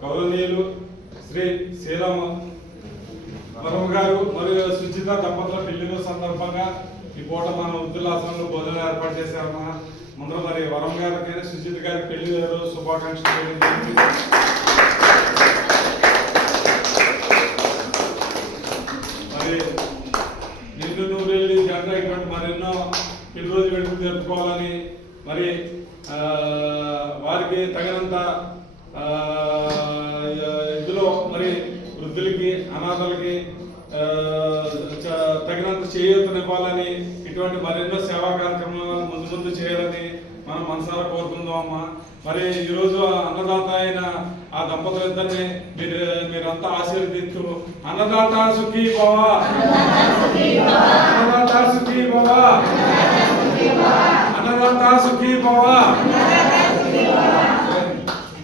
గౌరవనీయులు శ్రీ శ్రీరామ వరమ గారు మరియు సుచిత దంపతుల పెళ్ళి సందర్భంగా ఈ పూట మన వృద్ధులాశ్రమంలో భోజనం ఏర్పాటు చేశామా ముందు మరి వరం గారికి సుజిత్ గారి పెళ్ళి రోజు శుభాకాంక్షలు మరి నిన్ను నూరేళ్ళు జెండా ఇటువంటి మరెన్నో పెళ్ళి రోజు వేడుకలు జరుపుకోవాలని మరి వారికి తగినంత అనాథలకి తగినంత చేయూతనివ్వాలని ఇటువంటి మరెన్నో సేవా కార్యక్రమాలు ముందు ముందు చేయాలని మనం మనసారా కోరుకుందాం అమ్మా. మరి ఈరోజు అన్నదాత అయిన ఆ దంపతులు ఇద్దరిని మీరు మీరంతా ఆశీర్వదించు. అన్నదాత సుఖీ బావా అన్నదాత సుఖీ బావా అన్నదాత సుఖీ బావా